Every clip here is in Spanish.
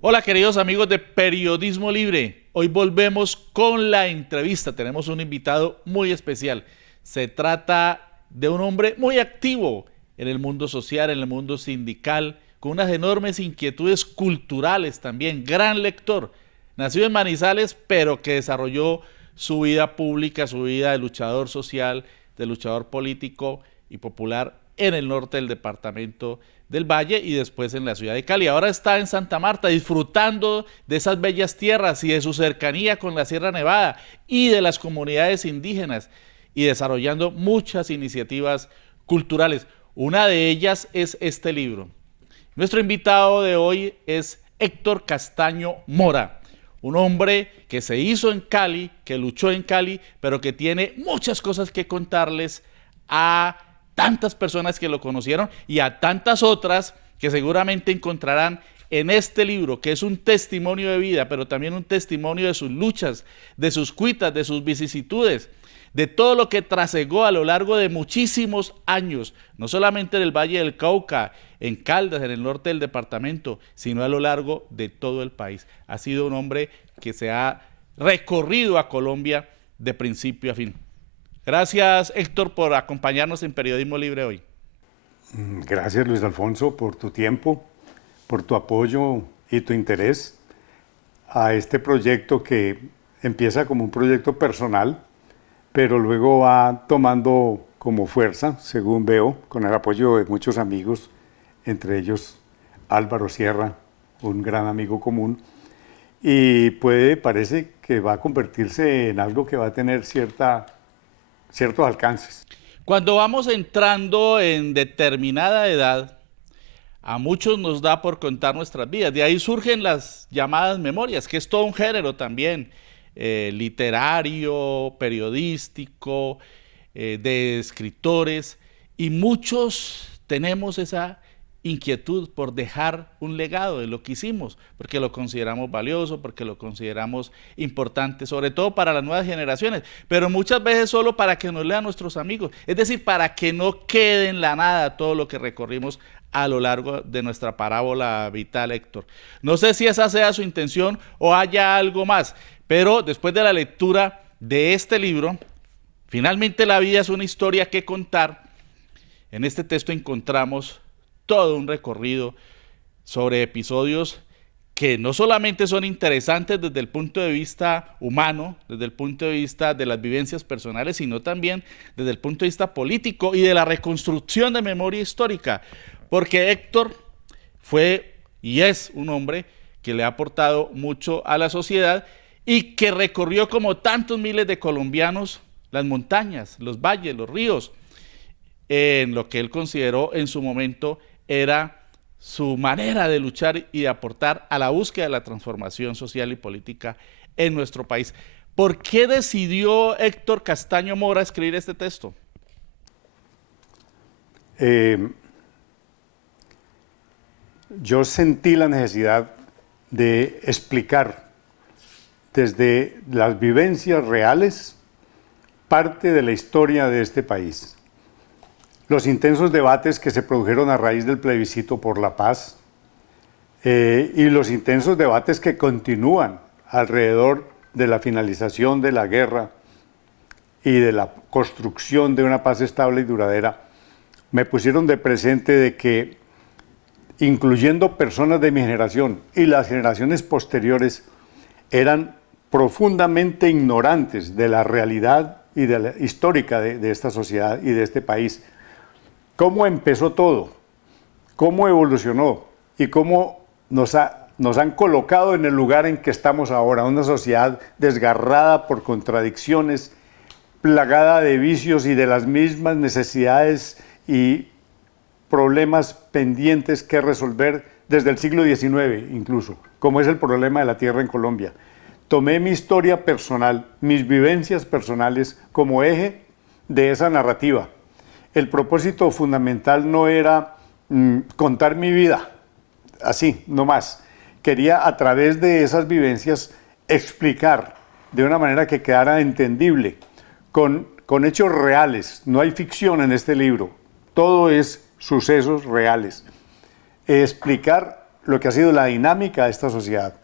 Hola queridos amigos de Periodismo Libre, hoy volvemos con la entrevista, tenemos un invitado muy especial. Se trata de un hombre muy activo en el mundo social, en el mundo sindical, con unas enormes inquietudes culturales también, gran lector, nacido en Manizales, pero que desarrolló su vida pública, su vida de luchador social, de luchador político y popular en el norte del departamento del Valle y después en la ciudad de Cali. Ahora está en Santa Marta disfrutando de esas bellas tierras y de su cercanía con la Sierra Nevada y de las comunidades indígenas y desarrollando muchas iniciativas culturales. Una de ellas es este libro. Nuestro invitado de hoy es Héctor Castaño Mora, un hombre que se hizo en Cali, que luchó en Cali, pero que tiene muchas cosas que contarles a tantas personas que lo conocieron y a tantas otras que seguramente encontrarán en este libro, que es un testimonio de vida, pero también un testimonio de sus luchas, de sus cuitas, de sus vicisitudes, de todo lo que trasegó a lo largo de muchísimos años, no solamente en el Valle del Cauca, en Caldas, en el norte del departamento, sino a lo largo de todo el país. Ha sido un hombre que se ha recorrido a Colombia de principio a fin. Gracias, Héctor, por acompañarnos en Periodismo Libre hoy. Gracias, Luis Alfonso, por tu tiempo, por tu apoyo y tu interés a este proyecto que empieza como un proyecto personal, pero luego va tomando como fuerza, según veo, con el apoyo de muchos amigos, entre ellos Álvaro Sierra, un gran amigo común, y parece que va a convertirse en algo que va a tener ciertos alcances. Cuando vamos entrando en determinada edad, a muchos nos da por contar nuestras vidas. De ahí surgen las llamadas memorias, que es todo un género también, literario, periodístico, de escritores, y muchos tenemos esa inquietud por dejar un legado de lo que hicimos, porque lo consideramos valioso, porque lo consideramos importante, sobre todo para las nuevas generaciones, pero muchas veces solo para que nos lean nuestros amigos, es decir, para que no quede en la nada todo lo que recorrimos a lo largo de nuestra parábola vital, Héctor. No sé si esa sea su intención o haya algo más, pero después de la lectura de este libro, finalmente la vida es una historia que contar. En este texto encontramos todo un recorrido sobre episodios que no solamente son interesantes desde el punto de vista humano, desde el punto de vista de las vivencias personales, sino también desde el punto de vista político y de la reconstrucción de memoria histórica. Porque Héctor fue y es un hombre que le ha aportado mucho a la sociedad y que recorrió como tantos miles de colombianos las montañas, los valles, los ríos, en lo que él consideró en su momento era su manera de luchar y de aportar a la búsqueda de la transformación social y política en nuestro país. ¿Por qué decidió Héctor Castaño Mora escribir este texto? Yo sentí la necesidad de explicar desde las vivencias reales parte de la historia de este país. Los intensos debates que se produjeron a raíz del plebiscito por la paz y los intensos debates que continúan alrededor de la finalización de la guerra y de la construcción de una paz estable y duradera, me pusieron de presente de que, incluyendo personas de mi generación y las generaciones posteriores, eran profundamente ignorantes de la realidad y de la histórica de esta sociedad y de este país. Cómo empezó todo, cómo evolucionó y cómo nos han colocado en el lugar en que estamos ahora, una sociedad desgarrada por contradicciones, plagada de vicios y de las mismas necesidades y problemas pendientes que resolver desde el siglo XIX incluso, como es el problema de la tierra en Colombia. Tomé mi historia personal, mis vivencias personales como eje de esa narrativa. El propósito fundamental no era contar mi vida, así, no más. Quería a través de esas vivencias explicar de una manera que quedara entendible, con hechos reales. No hay ficción en este libro, todo es sucesos reales. Explicar lo que ha sido la dinámica de esta sociedad,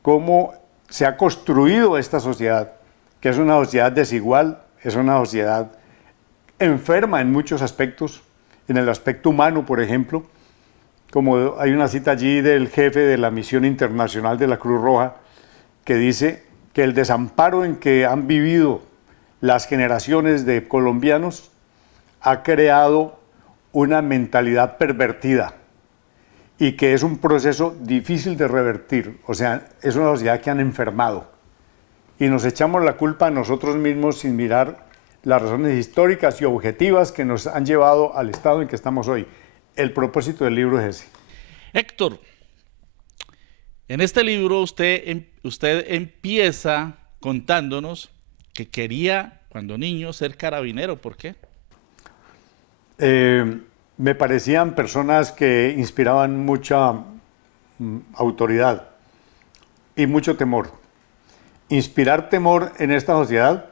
cómo se ha construido esta sociedad, que es una sociedad desigual, es una sociedad enferma en muchos aspectos, en el aspecto humano, por ejemplo, como hay una cita allí del jefe de la misión internacional de la Cruz Roja, que dice que el desamparo en que han vivido las generaciones de colombianos ha creado una mentalidad pervertida y que es un proceso difícil de revertir. O sea, es una sociedad que han enfermado y nos echamos la culpa a nosotros mismos sin mirar las razones históricas y objetivas que nos han llevado al estado en que estamos hoy. El propósito del libro es ese. Héctor, en este libro usted empieza contándonos que quería, cuando niño, ser carabinero. ¿Por qué? Me parecían personas que inspiraban mucha autoridad y mucho temor. Inspirar temor en esta sociedad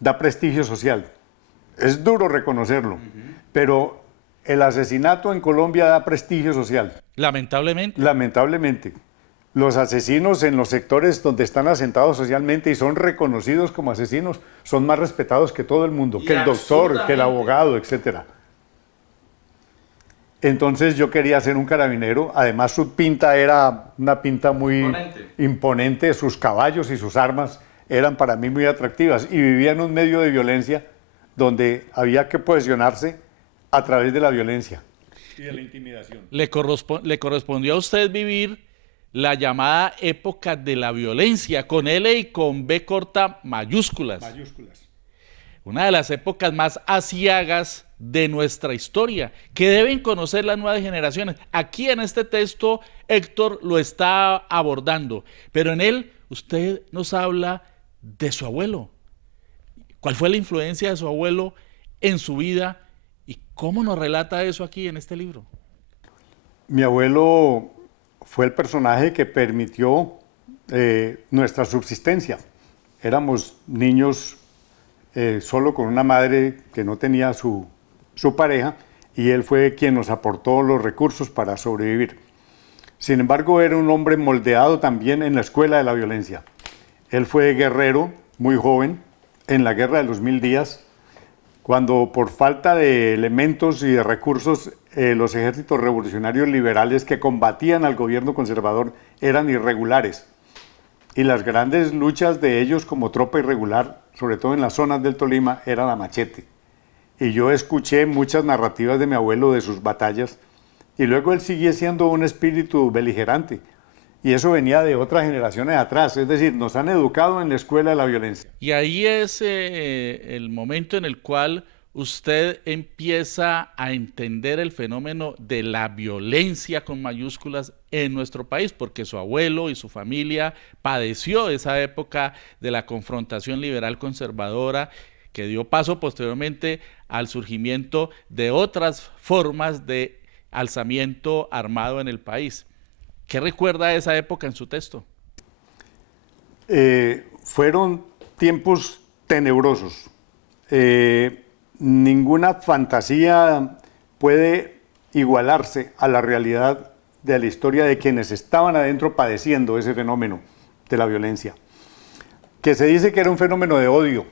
da prestigio social. Es duro reconocerlo, pero el asesinato en Colombia da prestigio social. Lamentablemente. Lamentablemente. Los asesinos en los sectores donde están asentados socialmente y son reconocidos como asesinos son más respetados que todo el mundo, que el doctor, que el abogado, etc. Entonces yo quería ser un carabinero. Además su pinta era una pinta muy imponente. Sus caballos y sus armas eran para mí muy atractivas y vivía en un medio de violencia donde había que posicionarse a través de la violencia y de la intimidación. Le correspondió a usted vivir la llamada época de la violencia, con L y con B corta mayúsculas. Una de las épocas más aciagas de nuestra historia, que deben conocer las nuevas generaciones. Aquí en este texto Héctor lo está abordando, pero en él usted nos habla de su abuelo. ¿Cuál fue la influencia de su abuelo en su vida y cómo nos relata eso aquí en este libro? Mi abuelo fue el personaje que permitió nuestra subsistencia. Éramos niños solo con una madre que no tenía su pareja y él fue quien nos aportó los recursos para sobrevivir. Sin embargo, era un hombre moldeado también en la escuela de la violencia. Él fue guerrero muy joven en la Guerra de los 1000 días, cuando por falta de elementos y de recursos los ejércitos revolucionarios liberales que combatían al gobierno conservador eran irregulares. Y las grandes luchas de ellos como tropa irregular, sobre todo en las zonas del Tolima, eran a machete. Y yo escuché muchas narrativas de mi abuelo de sus batallas, y luego él sigue siendo un espíritu beligerante. Y eso venía de otras generaciones atrás, es decir, nos han educado en la escuela de la violencia. Y ahí es el momento en el cual usted empieza a entender el fenómeno de la violencia con mayúsculas en nuestro país, porque su abuelo y su familia padeció esa época de la confrontación liberal conservadora que dio paso posteriormente al surgimiento de otras formas de alzamiento armado en el país. ¿Qué recuerda esa época en su texto? Fueron tiempos tenebrosos. Ninguna fantasía puede igualarse a la realidad de la historia de quienes estaban adentro padeciendo ese fenómeno de la violencia. Que se dice que era un fenómeno de odio,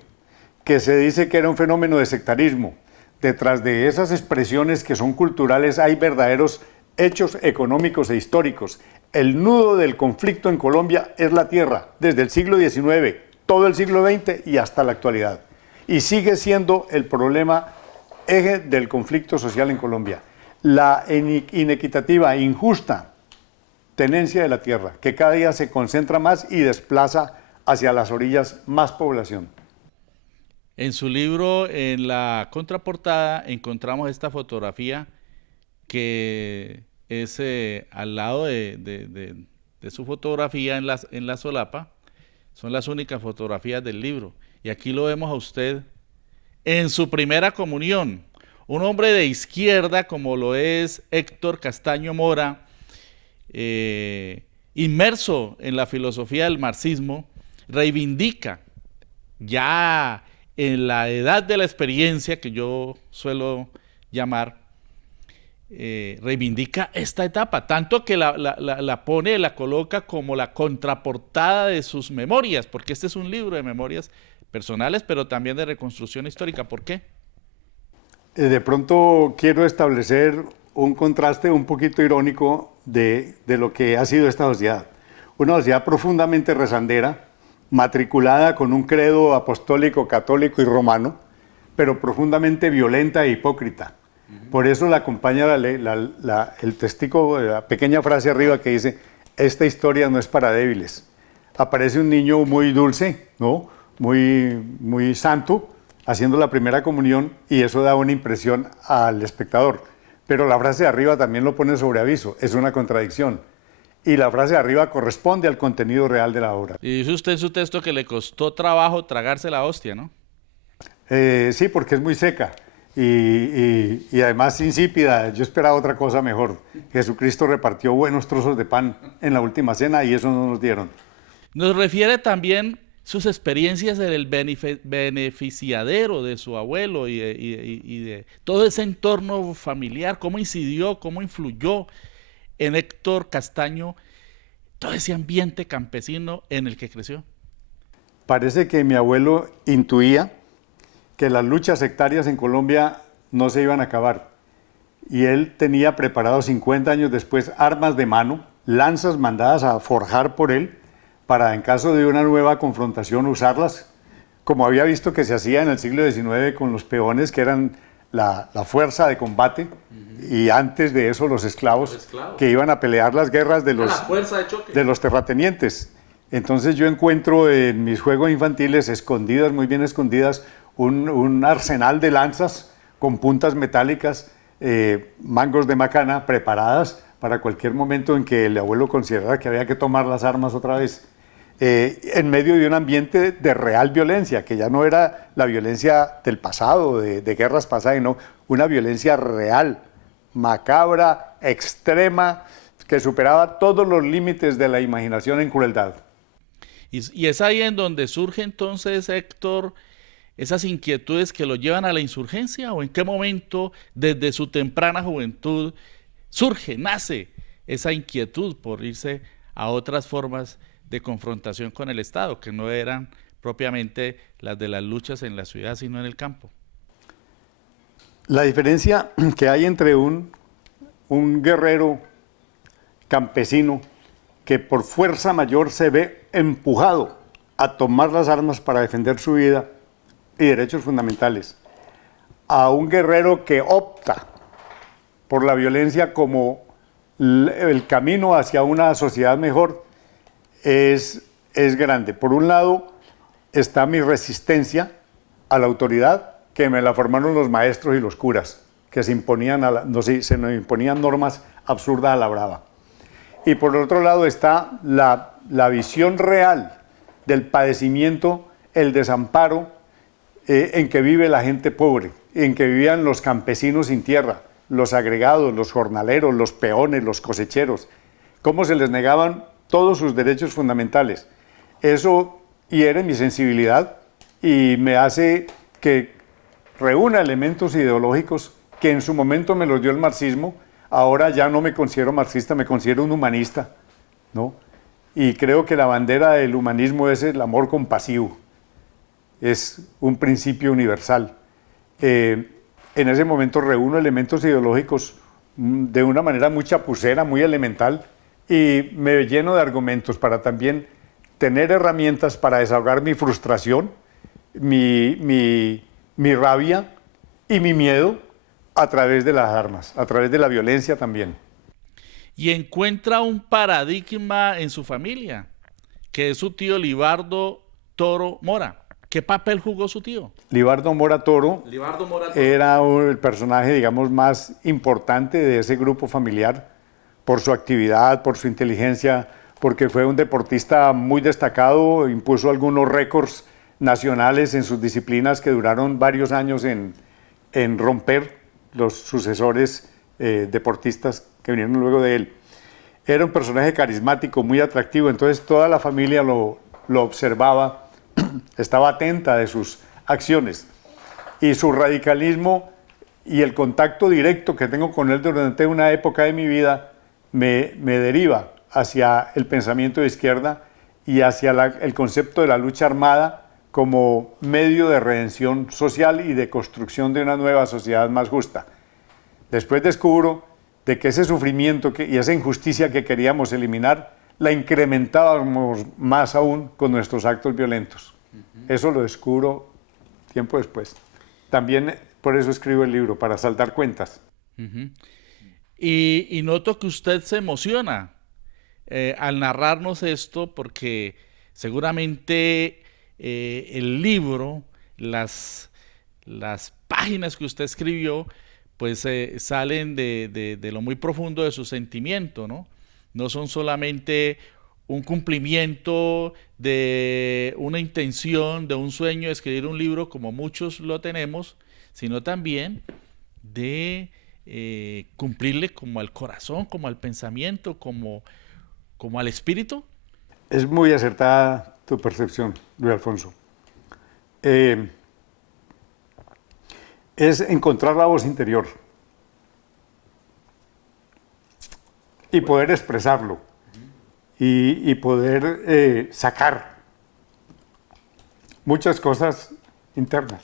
que se dice que era un fenómeno de sectarismo. Detrás de esas expresiones que son culturales hay verdaderos hechos económicos e históricos. El nudo del conflicto en Colombia es la tierra, desde el siglo XIX, todo el siglo XX y hasta la actualidad. Y sigue siendo el problema eje del conflicto social en Colombia. La inequitativa e injusta tenencia de la tierra, que cada día se concentra más y desplaza hacia las orillas más población. En su libro, en la contraportada, encontramos esta fotografía que es al lado de su fotografía en la solapa. Son las únicas fotografías del libro. Y aquí lo vemos a usted en su primera comunión. Un hombre de izquierda como lo es Héctor Castaño Mora, inmerso en la filosofía del marxismo, reivindica ya en la edad de la experiencia, que yo suelo llamar, reivindica esta etapa, tanto que la pone, la coloca como la contraportada de sus memorias, porque este es un libro de memorias personales, pero también de reconstrucción histórica. ¿Por qué? De pronto quiero establecer un contraste un poquito irónico de lo que ha sido esta sociedad. Una sociedad profundamente rezandera, matriculada con un credo apostólico, católico y romano, pero profundamente violenta e hipócrita. Por eso la acompaña el testigo, la pequeña frase arriba que dice: esta historia no es para débiles. Aparece un niño muy dulce, ¿no? muy santo, haciendo la primera comunión, y eso da una impresión al espectador. Pero la frase de arriba también lo pone sobre aviso, es una contradicción. Y la frase de arriba corresponde al contenido real de la obra. Y dice usted en su texto que le costó trabajo tragarse la hostia, ¿no? Sí, porque es muy seca y además insípida. Yo esperaba otra cosa mejor. Jesucristo repartió buenos trozos de pan en la última cena y eso no nos dieron. Nos refiere también sus experiencias en el beneficiadero de su abuelo y de todo ese entorno familiar, cómo incidió, cómo influyó en Héctor Castaño todo ese ambiente campesino en el que creció. Parece que mi abuelo intuía que las luchas sectarias en Colombia no se iban a acabar. Y él tenía preparado 50 años después armas de mano, lanzas mandadas a forjar por él, para en caso de una nueva confrontación usarlas, como había visto que se hacía en el siglo XIX con los peones, que eran la fuerza de combate, y antes de eso los esclavos, que iban a pelear las guerras de los terratenientes. Entonces yo encuentro en mis juegos infantiles, escondidas, muy bien escondidas, un arsenal de lanzas con puntas metálicas, mangos de macana preparadas para cualquier momento en que el abuelo considerara que había que tomar las armas otra vez. En medio de un ambiente de real violencia, que ya no era la violencia del pasado, de guerras pasadas, sino una violencia real, macabra, extrema, que superaba todos los límites de la imaginación en crueldad. Y es ahí en donde surge entonces, Héctor, esas inquietudes que lo llevan a la insurgencia, o en qué momento, desde su temprana juventud, nace esa inquietud por irse a otras formas de confrontación con el Estado, que no eran propiamente las de las luchas en la ciudad, sino en el campo. La diferencia que hay entre un guerrero campesino que por fuerza mayor se ve empujado a tomar las armas para defender su vida y derechos fundamentales, a un guerrero que opta por la violencia como el camino hacia una sociedad mejor, es grande. Por un lado está mi resistencia a la autoridad, que me la formaron los maestros y los curas, que se nos imponían normas absurdas a la brava. Y por otro lado está la visión real del padecimiento, el desamparo en que vive la gente pobre, en que vivían los campesinos sin tierra, los agregados, los jornaleros, los peones, los cosecheros, cómo se les negaban todos sus derechos fundamentales. Eso hiere mi sensibilidad y me hace que reúna elementos ideológicos que en su momento me los dio el marxismo. Ahora ya no me considero marxista, me considero un humanista, ¿no? Y creo que la bandera del humanismo es el amor compasivo, es un principio universal. En ese momento reúno elementos ideológicos de una manera muy chapucera, muy elemental, y me lleno de argumentos para también tener herramientas para desahogar mi frustración, mi rabia y mi miedo a través de las armas, a través de la violencia también. Y encuentra un paradigma en su familia, que es su tío Libardo Toro Mora. ¿Qué papel jugó su tío? Libardo Mora Toro era el personaje, digamos, más importante de ese grupo familiar por su actividad, por su inteligencia, porque fue un deportista muy destacado, impuso algunos récords nacionales en sus disciplinas que duraron varios años en romper los sucesores deportistas que vinieron luego de él. Era un personaje carismático, muy atractivo, entonces toda la familia lo observaba, estaba atenta de sus acciones. Y su radicalismo y el contacto directo que tengo con él durante una época de mi vida me deriva hacia el pensamiento de izquierda y hacia el concepto de la lucha armada como medio de redención social y de construcción de una nueva sociedad más justa. Después descubro de que ese sufrimiento y esa injusticia que queríamos eliminar la incrementábamos más aún con nuestros actos violentos. Eso lo descubro tiempo después. También por eso escribo el libro, para saldar cuentas. Y noto que usted se emociona al narrarnos esto, porque seguramente el libro, las páginas que usted escribió, pues salen de lo muy profundo de su sentimiento, ¿no? No son solamente un cumplimiento de una intención, de un sueño de escribir un libro como muchos lo tenemos, sino también de cumplirle como al corazón, como al pensamiento, como al espíritu. Es muy acertada tu percepción, Luis Alfonso. Es encontrar la voz interior y poder expresarlo y poder sacar muchas cosas internas.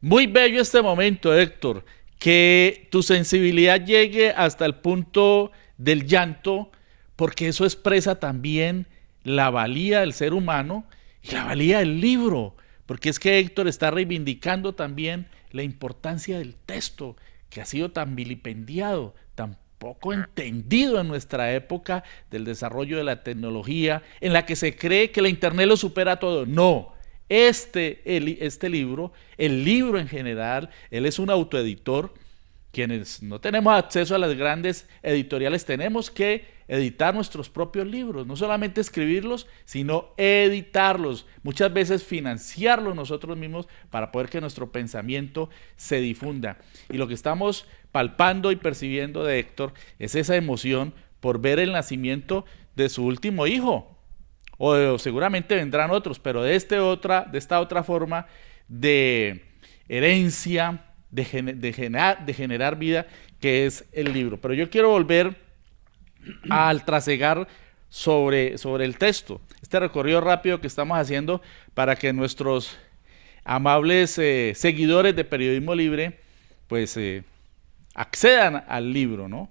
Muy bello este momento, Héctor, que tu sensibilidad llegue hasta el punto del llanto, porque eso expresa también la valía del ser humano y la valía del libro, porque es que Héctor está reivindicando también la importancia del texto, que ha sido tan vilipendiado, tan poco entendido en nuestra época del desarrollo de la tecnología, en la que se cree que la internet lo supera todo. No, este libro, el libro en general, él es un autoeditor. Quienes no tenemos acceso a las grandes editoriales tenemos que editar nuestros propios libros, no solamente escribirlos, sino editarlos, muchas veces financiarlos nosotros mismos para poder que nuestro pensamiento se difunda. Y lo que estamos palpando y percibiendo de Héctor es esa emoción por ver el nacimiento de su último hijo, o seguramente vendrán otros, pero de esta otra forma de herencia, de generar vida, que es el libro. Pero yo quiero volver al trasegar sobre el texto, este recorrido rápido que estamos haciendo para que nuestros amables seguidores de Periodismo Libre pues accedan al libro, ¿no?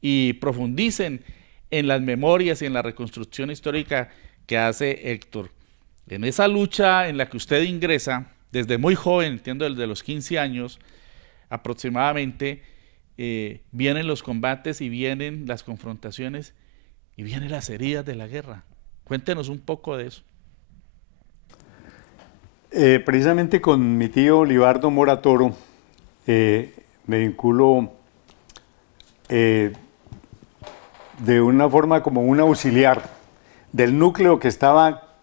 Y profundicen en las memorias y en la reconstrucción histórica que hace Héctor. En esa lucha en la que usted ingresa desde muy joven, entiendo desde los 15 años aproximadamente, vienen los combates y vienen las confrontaciones y vienen las heridas de la guerra. Cuéntenos un poco de eso. Precisamente con mi tío Libardo Mora Toro me vinculo de una forma como un auxiliar del núcleo que estaba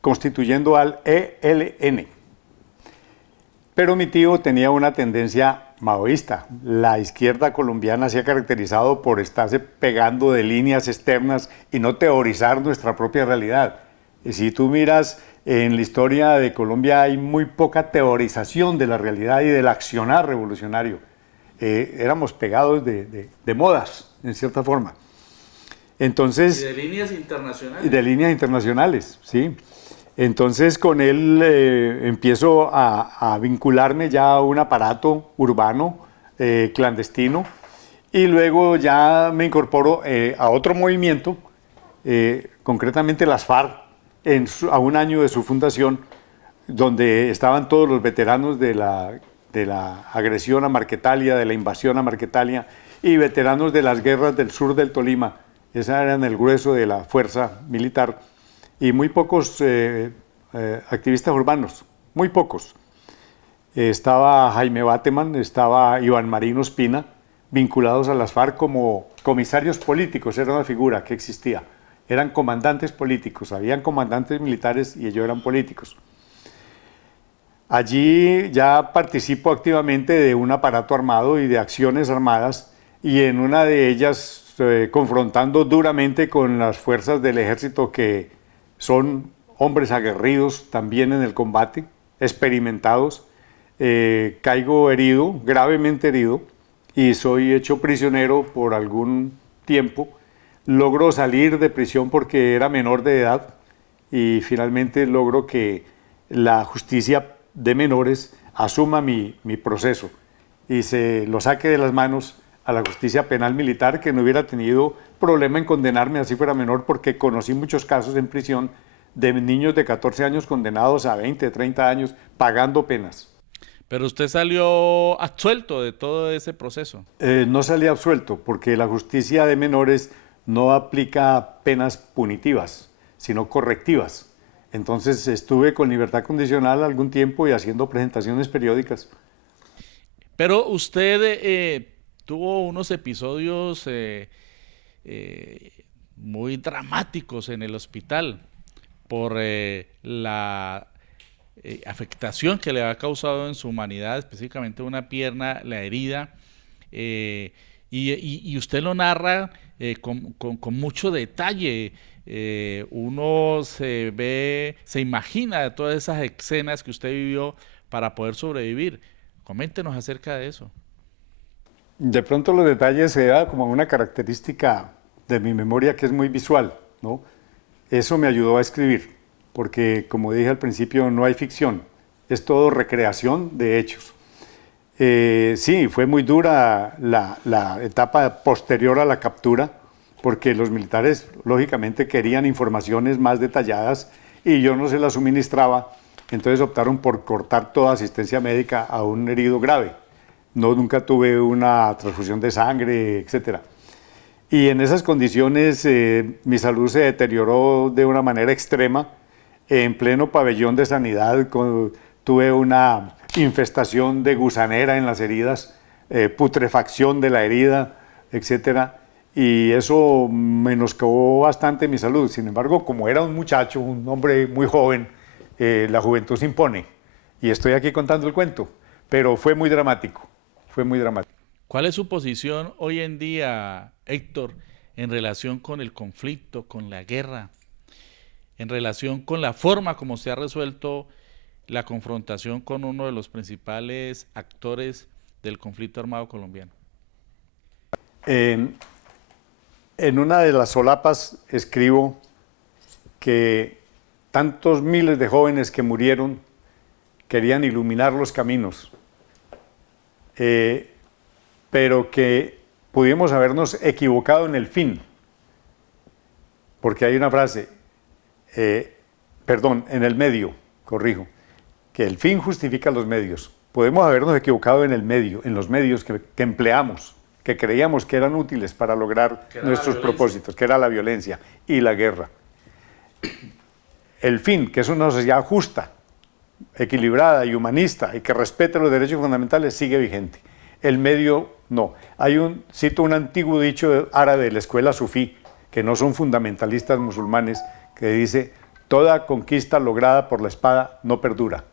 constituyendo al ELN. Pero mi tío tenía una tendencia maoísta. La izquierda colombiana se ha caracterizado por estarse pegando de líneas externas y no teorizar nuestra propia realidad. Y si tú miras en la historia de Colombia hay muy poca teorización de la realidad y del accionar revolucionario. Éramos pegados de modas, en cierta forma. Entonces, y de líneas internacionales. Y de líneas internacionales, sí. Entonces con él empiezo a vincularme ya a un aparato urbano, clandestino, y luego ya me incorporo a otro movimiento, concretamente las FARC, a un año de su fundación, donde estaban todos los veteranos de la agresión a Marquetalia, de la invasión a Marquetalia, y veteranos de las guerras del sur del Tolima. Ese eran el grueso de la fuerza militar. Y muy pocos activistas urbanos, muy pocos. Estaba Jaime Bateman, estaba Iván Marino Espina, vinculados a las FARC como comisarios políticos, era una figura que existía. Eran comandantes políticos, habían comandantes militares y ellos eran políticos. Allí ya participo activamente de un aparato armado y de acciones armadas, y en una de ellas confrontando duramente con las fuerzas del ejército que son hombres aguerridos también en el combate, experimentados, caigo herido, gravemente herido, y soy hecho prisionero por algún tiempo. Logro salir de prisión porque era menor de edad y finalmente logro que la justicia de menores asuma mi proceso y se lo saque de las manos a la justicia penal militar, que no hubiera tenido problema en condenarme así fuera menor, porque conocí muchos casos en prisión de niños de 14 años condenados a 20, 30 años pagando penas. Pero usted salió absuelto de todo ese proceso. No salí absuelto porque la justicia de menores no aplica penas punitivas, sino correctivas. Entonces estuve con libertad condicional algún tiempo y haciendo presentaciones periódicas. Pero usted tuvo unos episodios muy dramáticos en el hospital por la afectación que le ha causado en su humanidad, específicamente una pierna, la herida, y usted lo narra con mucho detalle. Uno se imagina de todas esas escenas que usted vivió para poder sobrevivir. Coméntenos acerca de eso. De pronto los detalles se da como una característica de mi memoria que es muy visual, ¿no? Eso me ayudó a escribir, porque como dije al principio, no hay ficción, es todo recreación de hechos. Sí, fue muy dura la etapa posterior a la captura, porque los militares lógicamente querían informaciones más detalladas y yo no se las suministraba, entonces optaron por cortar toda asistencia médica a un herido grave. No, nunca tuve una transfusión de sangre, etc. Y en esas condiciones mi salud se deterioró de una manera extrema. En pleno pabellón de sanidad tuve una infestación de gusanera en las heridas, putrefacción de la herida, etc. Y eso menoscabó bastante mi salud. Sin embargo, como era un muchacho, un hombre muy joven, la juventud se impone. Y estoy aquí contando el cuento, pero fue muy dramático. Fue muy dramático. ¿Cuál es su posición hoy en día, Héctor, en relación con el conflicto, con la guerra, en relación con la forma como se ha resuelto la confrontación con uno de los principales actores del conflicto armado colombiano? En una de las solapas escribo que tantos miles de jóvenes que murieron querían iluminar los caminos, pero que pudimos habernos equivocado en el fin, porque hay una frase, en el medio, corrijo, que el fin justifica los medios. Podemos habernos equivocado en el medio, en los medios que empleamos, que creíamos que eran útiles para lograr nuestros propósitos, que era la violencia y la guerra. El fin, que es una sociedad justa, equilibrada y humanista y que respete los derechos fundamentales, sigue vigente. El medio no. Cito un antiguo dicho árabe de la escuela sufí, que no son fundamentalistas musulmanes, que dice: toda conquista lograda por la espada no perdura.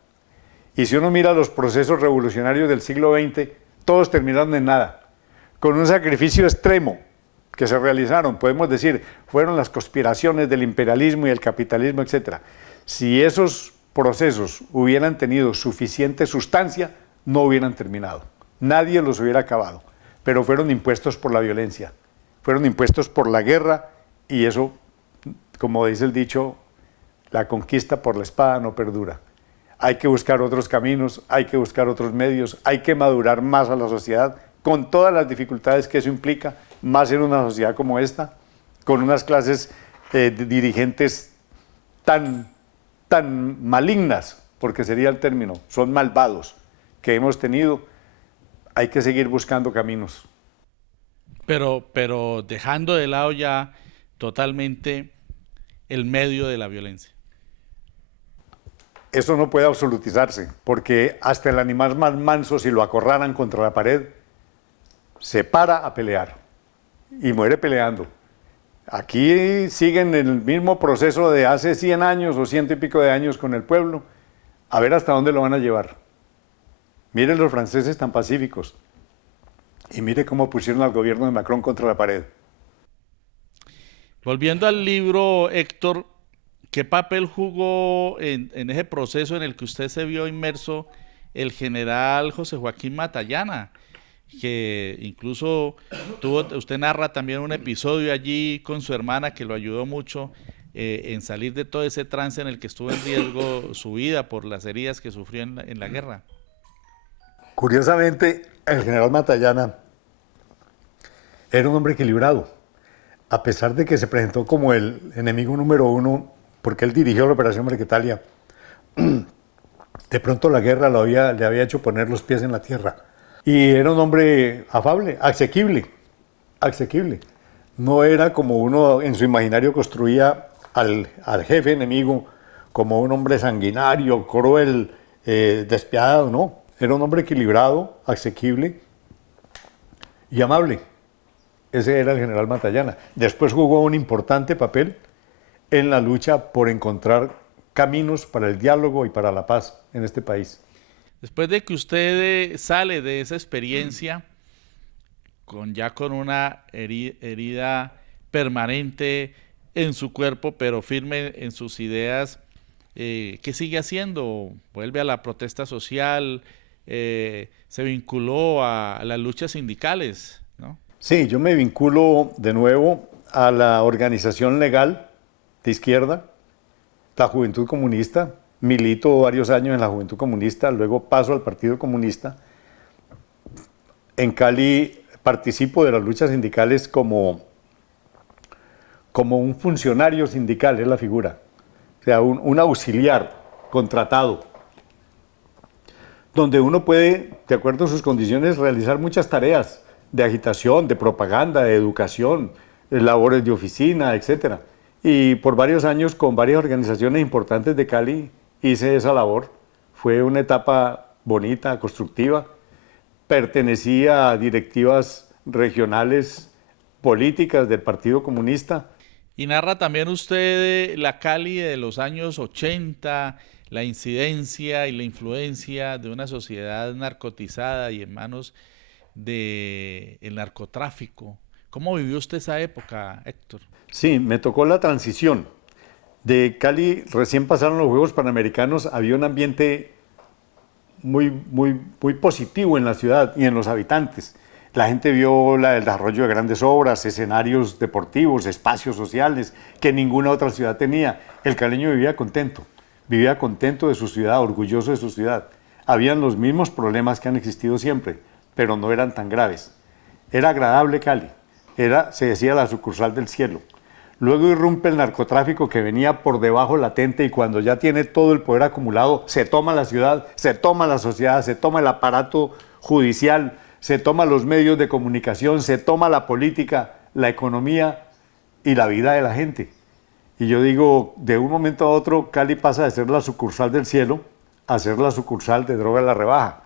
Y si uno mira los procesos revolucionarios del siglo XX, todos terminaron en nada, con un sacrificio extremo que se realizaron. Podemos decir, fueron las conspiraciones del imperialismo y el capitalismo, etc. Si esos procesos hubieran tenido suficiente sustancia, no hubieran terminado. Nadie los hubiera acabado, pero fueron impuestos por la violencia, fueron impuestos por la guerra, y eso, como dice el dicho, la conquista por la espada no perdura. Hay que buscar otros caminos, hay que buscar otros medios, hay que madurar más a la sociedad, con todas las dificultades que eso implica, más en una sociedad como esta, con unas clases dirigentes tan malignas, porque sería el término, son malvados, que hemos tenido. Hay que seguir buscando caminos. Pero dejando de lado ya totalmente el medio de la violencia. Eso no puede absolutizarse, porque hasta el animal más manso, si lo acorralan contra la pared, se para a pelear y muere peleando. Aquí siguen el mismo proceso de hace 100 años o 100 y pico de años con el pueblo, a ver hasta dónde lo van a llevar. Miren los franceses tan pacíficos y mire cómo pusieron al gobierno de Macron contra la pared. Volviendo al libro, Héctor, ¿qué papel jugó en ese proceso en el que usted se vio inmerso el general José Joaquín Matallana, que incluso usted narra también un episodio allí con su hermana que lo ayudó mucho en salir de todo ese trance en el que estuvo en riesgo su vida por las heridas que sufrió en la guerra. Curiosamente, el general Matallana era un hombre equilibrado, a pesar de que se presentó como el enemigo número uno, porque él dirigió la operación Marquetalia. De pronto la guerra le había hecho poner los pies en la tierra. Y era un hombre afable, asequible. No era como uno en su imaginario construía al jefe enemigo como un hombre sanguinario, cruel, despiadado, no. Era un hombre equilibrado, asequible y amable. Ese era el general Matallana. Después jugó un importante papel en la lucha por encontrar caminos para el diálogo y para la paz en este país. Después de que usted sale de esa experiencia, con una herida permanente en su cuerpo, pero firme en sus ideas, ¿qué sigue haciendo? ¿Vuelve a la protesta social? ¿Se vinculó a las luchas sindicales, ¿no? Sí, yo me vinculo de nuevo a la organización legal de izquierda, la Juventud Comunista. Milito varios años en la Juventud Comunista, luego paso al Partido Comunista. En Cali participo de las luchas sindicales como un funcionario sindical, es la figura. O sea, un auxiliar contratado, donde uno puede, de acuerdo a sus condiciones, realizar muchas tareas de agitación, de propaganda, de educación, de labores de oficina, etc. Y por varios años con varias organizaciones importantes de Cali hice esa labor. Fue una etapa bonita, constructiva. Pertenecí a directivas regionales políticas del Partido Comunista. Y narra también usted la Cali de los años 80, la incidencia y la influencia de una sociedad narcotizada y en manos del narcotráfico. ¿Cómo vivió usted esa época, Héctor? Sí, me tocó la transición. De Cali, recién pasaron los Juegos Panamericanos, había un ambiente muy positivo en la ciudad y en los habitantes. La gente vio el desarrollo de grandes obras, escenarios deportivos, espacios sociales que ninguna otra ciudad tenía. El caleño vivía contento de su ciudad, orgulloso de su ciudad. Habían los mismos problemas que han existido siempre, pero no eran tan graves. Era agradable Cali, se decía la sucursal del cielo. Luego irrumpe el narcotráfico que venía por debajo latente y cuando ya tiene todo el poder acumulado, se toma la ciudad, se toma la sociedad, se toma el aparato judicial, se toma los medios de comunicación, se toma la política, la economía y la vida de la gente. Y yo digo, de un momento a otro, Cali pasa de ser la sucursal del cielo a ser la sucursal de Droga La Rebaja,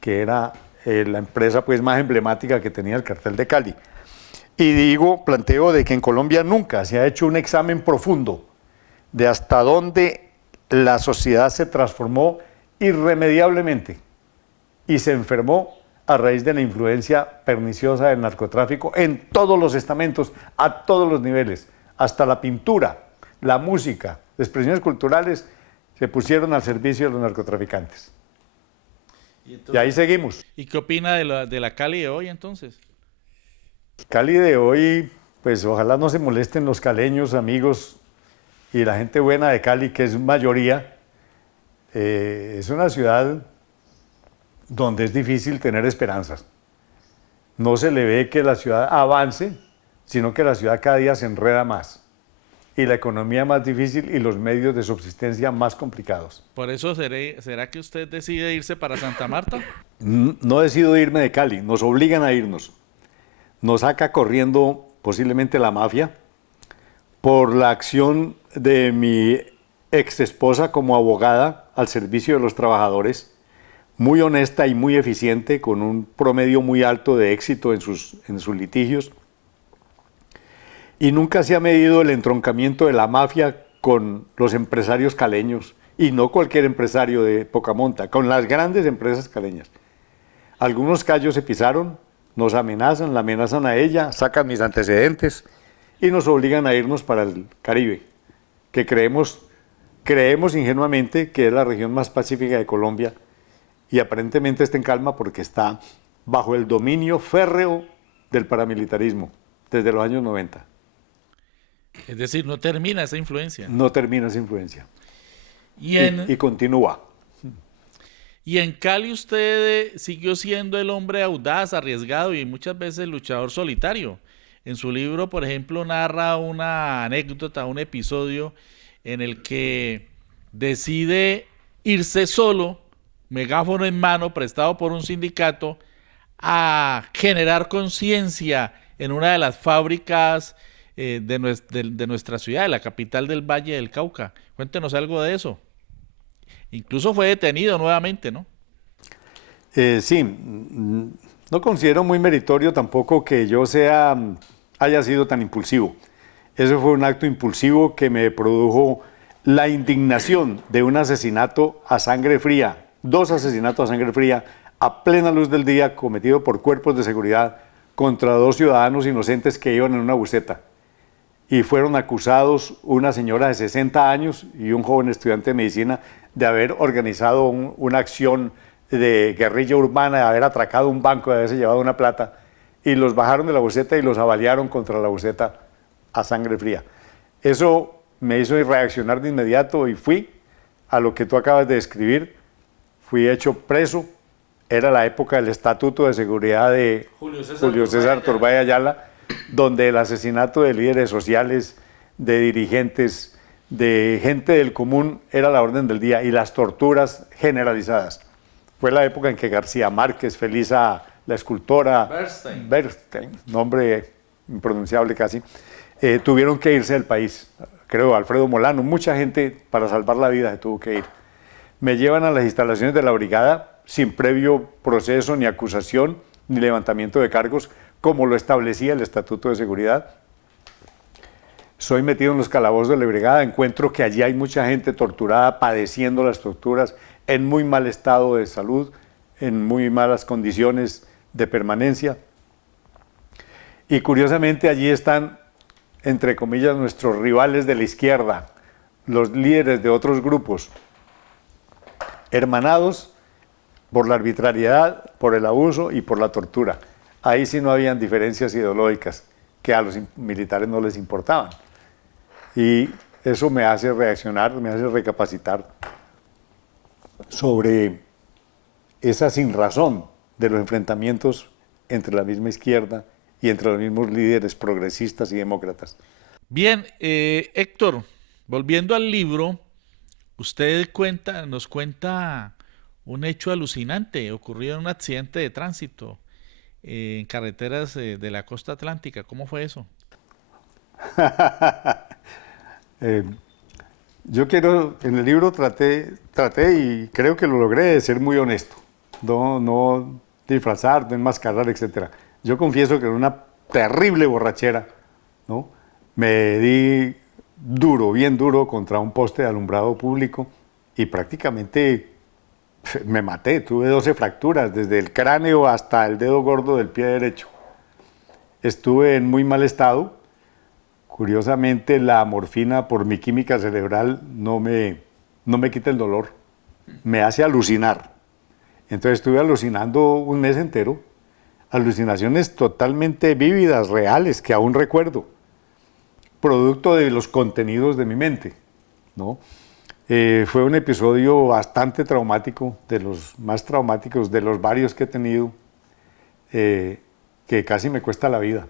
que era la empresa pues, más emblemática que tenía el cartel de Cali. Y planteo de que en Colombia nunca se ha hecho un examen profundo de hasta dónde la sociedad se transformó irremediablemente y se enfermó a raíz de la influencia perniciosa del narcotráfico en todos los estamentos, a todos los niveles, hasta la pintura, la música, las expresiones culturales se pusieron al servicio de los narcotraficantes. Y ahí seguimos. ¿Y qué opina de la Cali de hoy entonces? Cali de hoy, pues ojalá no se molesten los caleños, amigos y la gente buena de Cali, que es mayoría. Es una ciudad donde es difícil tener esperanzas. No se le ve que la ciudad avance, sino que la ciudad cada día se enreda más. Y la economía más difícil y los medios de subsistencia más complicados. ¿Por eso será que usted decide irse para Santa Marta? No decido irme de Cali, nos obligan a irnos. Nos saca corriendo posiblemente la mafia por la acción de mi ex esposa como abogada al servicio de los trabajadores, muy honesta y muy eficiente, con un promedio muy alto de éxito en sus litigios. Y nunca se ha medido el entroncamiento de la mafia con los empresarios caleños, y no cualquier empresario de poca monta, con las grandes empresas caleñas. Algunos callos se pisaron, nos amenazan, la amenazan a ella, sacan mis antecedentes y nos obligan a irnos para el Caribe, que creemos ingenuamente que es la región más pacífica de Colombia y aparentemente está en calma porque está bajo el dominio férreo del paramilitarismo desde los años 90. Es decir, no termina esa influencia. No termina esa influencia. Y Y continúa. en Cali usted siguió siendo el hombre audaz, arriesgado y muchas veces luchador solitario. En su libro, por ejemplo, narra una anécdota, un episodio en el que decide irse solo, megáfono en mano, prestado por un sindicato, a generar conciencia en una de las fábricas de nuestra ciudad, de la capital del Valle del Cauca. Cuéntenos algo de eso. Incluso fue detenido nuevamente, ¿no? Sí, no considero muy meritorio tampoco que yo haya sido tan impulsivo. Ese fue un acto impulsivo que me produjo la indignación de un asesinato a sangre fría, 2 asesinatos a sangre fría, a plena luz del día, cometido por cuerpos de seguridad contra 2 ciudadanos inocentes que iban en una buseta. Y fueron acusados una señora de 60 años y un joven estudiante de medicina de haber organizado una acción de guerrilla urbana, de haber atracado un banco, de haberse llevado una plata, y los bajaron de la buseta y los avaliaron contra la buseta a sangre fría. Eso me hizo reaccionar de inmediato y fui a lo que tú acabas de describir. Fui hecho preso. Era la época del Estatuto de Seguridad de Julio César Turbay Ayala, donde el asesinato de líderes sociales, de dirigentes, de gente del común era la orden del día, y las torturas generalizadas. Fue la época en que García Márquez, Felisa, la escultora Bernstein, nombre impronunciable casi, tuvieron que irse del país. Creo Alfredo Molano, mucha gente para salvar la vida se tuvo que ir. Me llevan a las instalaciones de la brigada sin previo proceso, ni acusación, ni levantamiento de cargos, como lo establecía el Estatuto de Seguridad. Soy metido en los calabozos de la brigada, encuentro que allí hay mucha gente torturada, padeciendo las torturas, en muy mal estado de salud, en muy malas condiciones de permanencia. Y curiosamente allí están, entre comillas, nuestros rivales de la izquierda, los líderes de otros grupos, hermanados por la arbitrariedad, por el abuso y por la tortura. Ahí sí no habían diferencias ideológicas que a los militares no les importaban. Y eso me hace reaccionar, me hace recapacitar sobre esa sinrazón de los enfrentamientos entre la misma izquierda y entre los mismos líderes progresistas y demócratas. Bien, Héctor, volviendo al libro, usted nos cuenta un hecho alucinante ocurrido en un accidente de tránsito en carreteras de la costa atlántica. ¿Cómo fue eso? Yo en el libro traté y creo que lo logré, de ser muy honesto, no disfrazar, no enmascarar, etc. Yo confieso que en una terrible borrachera, ¿no?, me di duro, bien duro, contra un poste de alumbrado público y prácticamente me maté. Tuve 12 fracturas, desde el cráneo hasta el dedo gordo del pie derecho. Estuve en muy mal estado. Curiosamente, la morfina, por mi química cerebral, no me quita el dolor, me hace alucinar. Entonces estuve alucinando un mes entero, alucinaciones totalmente vívidas, reales, que aún recuerdo, producto de los contenidos de mi mente, ¿no? Fue un episodio bastante traumático, de los más traumáticos, de los varios que he tenido, que casi me cuesta la vida.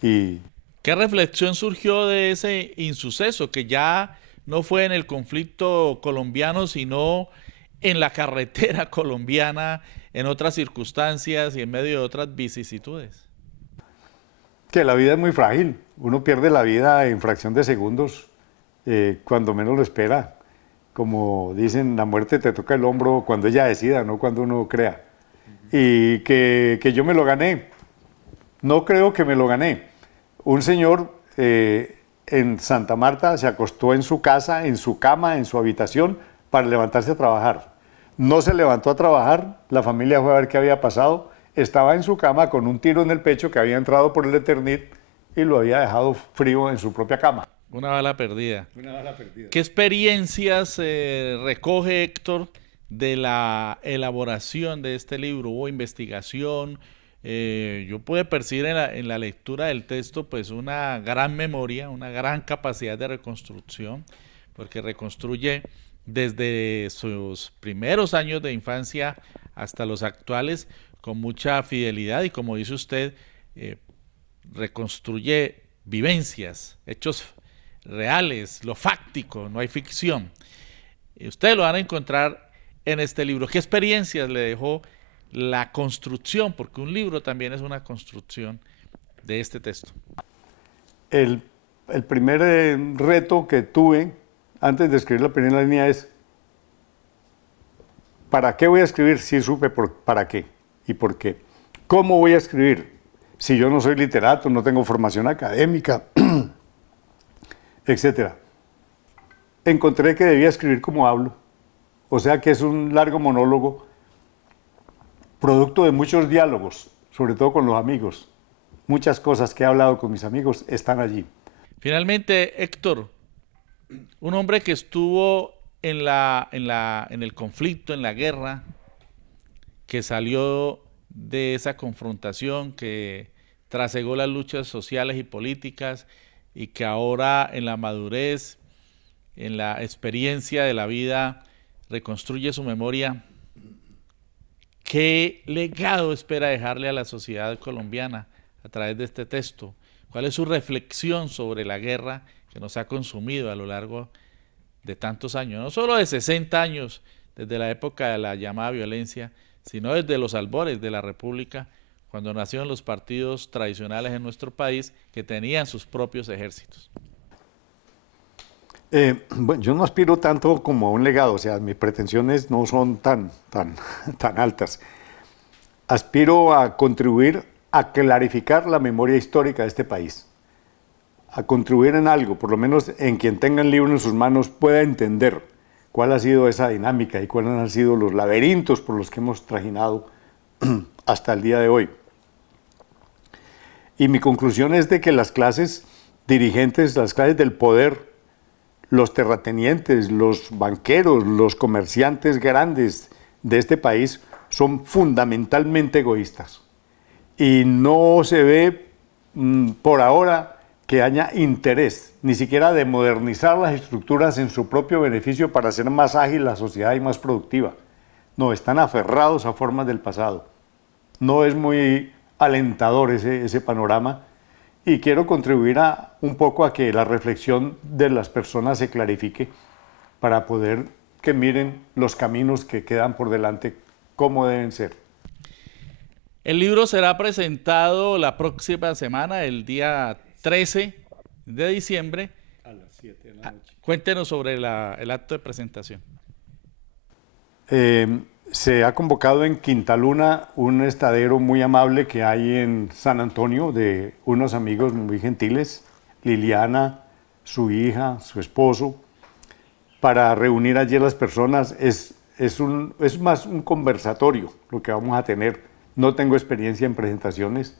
Y ¿qué reflexión surgió de ese insuceso, que ya no fue en el conflicto colombiano, sino en la carretera colombiana, en otras circunstancias y en medio de otras vicisitudes? Que la vida es muy frágil. Uno pierde la vida en fracción de segundos, cuando menos lo espera. Como dicen, la muerte te toca el hombro cuando ella decida, no cuando uno crea. Y que yo me lo gané. No creo que me lo gané. Un señor en Santa Marta se acostó en su casa, en su cama, en su habitación, para levantarse a trabajar. No se levantó a trabajar, la familia fue a ver qué había pasado. Estaba en su cama con un tiro en el pecho que había entrado por el Eternit y lo había dejado frío en su propia cama. Una bala perdida. Una bala perdida. ¿Qué experiencias recoge Héctor de la elaboración de este libro? ¿Hubo investigación? Yo pude percibir en la lectura del texto pues una gran memoria, una gran capacidad de reconstrucción, porque reconstruye desde sus primeros años de infancia hasta los actuales con mucha fidelidad y, como dice usted, reconstruye vivencias, hechos reales, lo fáctico, no hay ficción. Ustedes lo van a encontrar en este libro. ¿Qué experiencias le dejó la construcción? Porque un libro también es una construcción de este texto. El primer reto que tuve antes de escribir la primera línea es: ¿para qué voy a escribir? Sí supe para qué y por qué. ¿Cómo voy a escribir? Si yo no soy literato, no tengo formación académica, etcétera. Encontré que debía escribir como hablo, o sea que es un largo monólogo, producto de muchos diálogos, sobre todo con los amigos. Muchas cosas que he hablado con mis amigos están allí. Finalmente, Héctor, un hombre que estuvo en el conflicto, en la guerra, que salió de esa confrontación, que trasegó las luchas sociales y políticas, y que ahora en la madurez, en la experiencia de la vida, reconstruye su memoria. ¿Qué legado espera dejarle a la sociedad colombiana a través de este texto? ¿Cuál es su reflexión sobre la guerra que nos ha consumido a lo largo de tantos años? No solo de 60 años, desde la época de la llamada violencia, sino desde los albores de la República, cuando nacieron los partidos tradicionales en nuestro país que tenían sus propios ejércitos. Bueno, yo no aspiro tanto como a un legado, o sea, mis pretensiones no son tan altas. Aspiro a contribuir a clarificar la memoria histórica de este país, a contribuir en algo, por lo menos en quien tenga el libro en sus manos pueda entender cuál ha sido esa dinámica y cuáles han sido los laberintos por los que hemos trajinado hasta el día de hoy. Y mi conclusión es de que las clases dirigentes, las clases del poder, los terratenientes, los banqueros, los comerciantes grandes de este país son fundamentalmente egoístas. Y no se ve por ahora que haya interés, ni siquiera de modernizar las estructuras en su propio beneficio para hacer más ágil la sociedad y más productiva. No, están aferrados a formas del pasado. No es muy alentador ese panorama. Y quiero contribuir un poco a que la reflexión de las personas se clarifique para poder que miren los caminos que quedan por delante, cómo deben ser. El libro será presentado la próxima semana, el día 13 de diciembre. A las 7 de la noche. Cuéntenos sobre el acto de presentación. Se ha convocado en Quintaluna un estadero muy amable que hay en San Antonio de unos amigos muy gentiles, Liliana, su hija, su esposo, para reunir allí a las personas. Es más un conversatorio lo que vamos a tener. No tengo experiencia en presentaciones.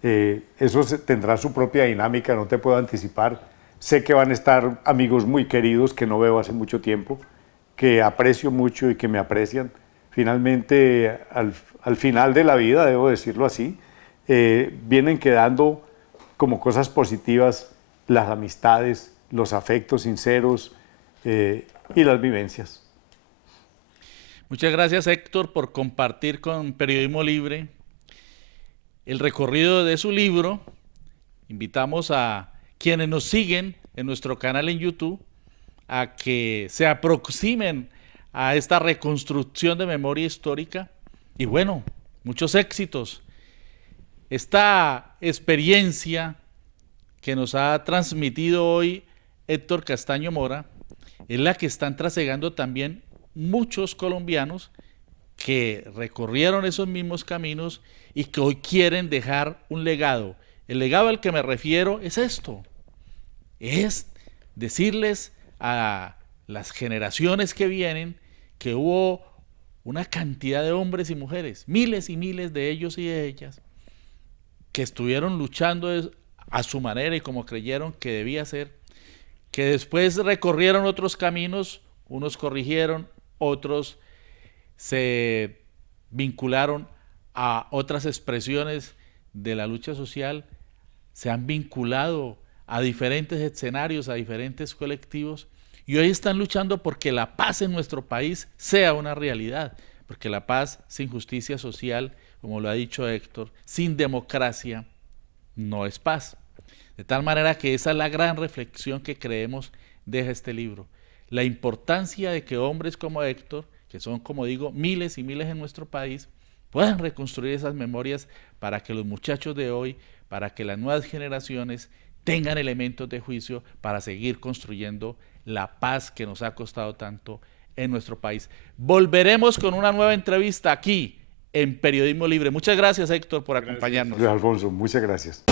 Eso tendrá su propia dinámica, no te puedo anticipar. Sé que van a estar amigos muy queridos que no veo hace mucho tiempo, que aprecio mucho y que me aprecian. Finalmente, al final de la vida, debo decirlo así, vienen quedando como cosas positivas las amistades, los afectos sinceros y las vivencias. Muchas gracias, Héctor, por compartir con Periodismo Libre el recorrido de su libro. Invitamos a quienes nos siguen en nuestro canal en YouTube a que se aproximen a esta reconstrucción de memoria histórica y bueno, muchos éxitos. Esta experiencia que nos ha transmitido hoy Héctor Castaño Mora es la que están trasegando también muchos colombianos que recorrieron esos mismos caminos y que hoy quieren dejar un legado. El legado al que me refiero es esto, es decirles a las generaciones que vienen que hubo una cantidad de hombres y mujeres, miles y miles de ellos y de ellas, que estuvieron luchando a su manera y como creyeron que debía ser, que después recorrieron otros caminos, unos corrigieron, otros se vincularon a otras expresiones de la lucha social, se han vinculado a diferentes escenarios, a diferentes colectivos, y hoy están luchando porque la paz en nuestro país sea una realidad, porque la paz sin justicia social, como lo ha dicho Héctor, sin democracia, no es paz. De tal manera que esa es la gran reflexión que creemos deja este libro. La importancia de que hombres como Héctor, que son, como digo, miles y miles en nuestro país, puedan reconstruir esas memorias para que los muchachos de hoy, para que las nuevas generaciones tengan elementos de juicio para seguir construyendo la paz que nos ha costado tanto en nuestro país. Volveremos con una nueva entrevista aquí en Periodismo Libre. Muchas gracias, Héctor, por acompañarnos. Alfonso, muchas gracias.